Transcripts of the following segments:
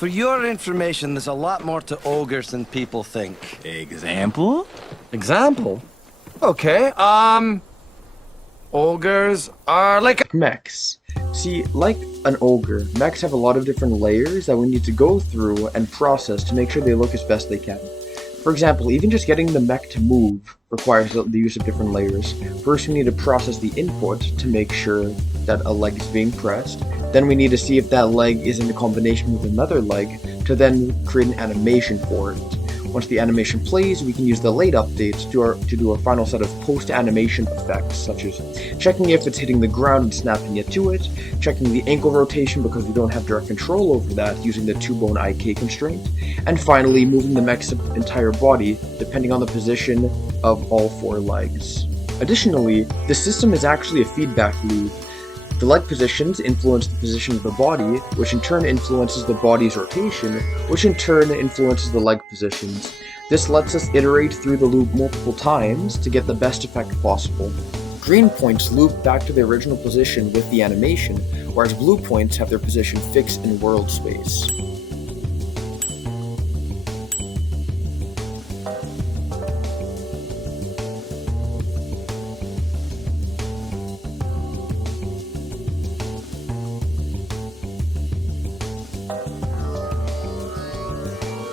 For your information, there's a lot more to ogres than people think. Example? Example? Okay, ogres are like Mechs. See, like an ogre, mechs have a lot of different layers that we need to go through and process to make sure they look as best they can. For example, even just getting the mech to move requires the use of different layers. First, we need to process the input to make sure that a leg is being pressed. Then we need to see if that leg is in a combination with another leg to then create an animation for it. Once the animation plays, we can use the late updates to do our final set of post-animation effects, such as checking if it's hitting the ground and snapping it to it, checking the ankle rotation because we don't have direct control over that using the 2-bone IK constraint, and finally moving the mech's entire body depending on the position of all 4 legs. Additionally, the system is actually a feedback loop. The leg positions influence the position of the body, which in turn influences the body's rotation, which in turn influences the leg positions. This lets us iterate through the loop multiple times to get the best effect possible. Green points loop back to their original position with the animation, whereas blue points have their position fixed in world space.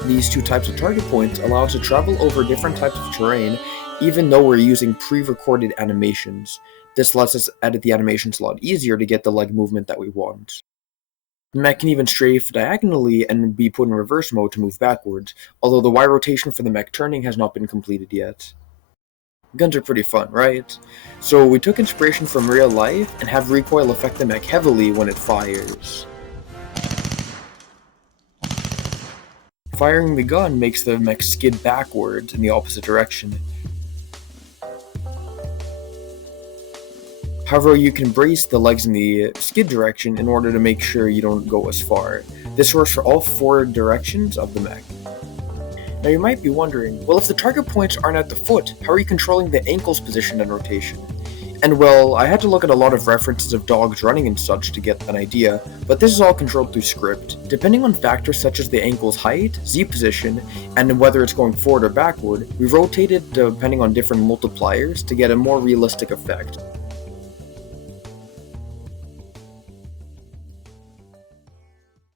These 2 types of target points allow us to travel over different types of terrain, even though we're using pre-recorded animations. This lets us edit the animations a lot easier to get the leg movement that we want. The mech can even strafe diagonally and be put in reverse mode to move backwards, although the Y rotation for the mech turning has not been completed yet. Guns are pretty fun, right? So we took inspiration from real life and have recoil affect the mech heavily when it fires. Firing the gun makes the mech skid backwards in the opposite direction. However, you can brace the legs in the skid direction in order to make sure you don't go as far. This works for all 4 directions of the mech. Now you might be wondering, well, if the target points aren't at the foot, how are you controlling the ankle's position and rotation? And well, I had to look at a lot of references of dogs running and such to get an idea, but this is all controlled through script. Depending on factors such as the ankle's height, Z position, and whether it's going forward or backward, we rotate it depending on different multipliers to get a more realistic effect.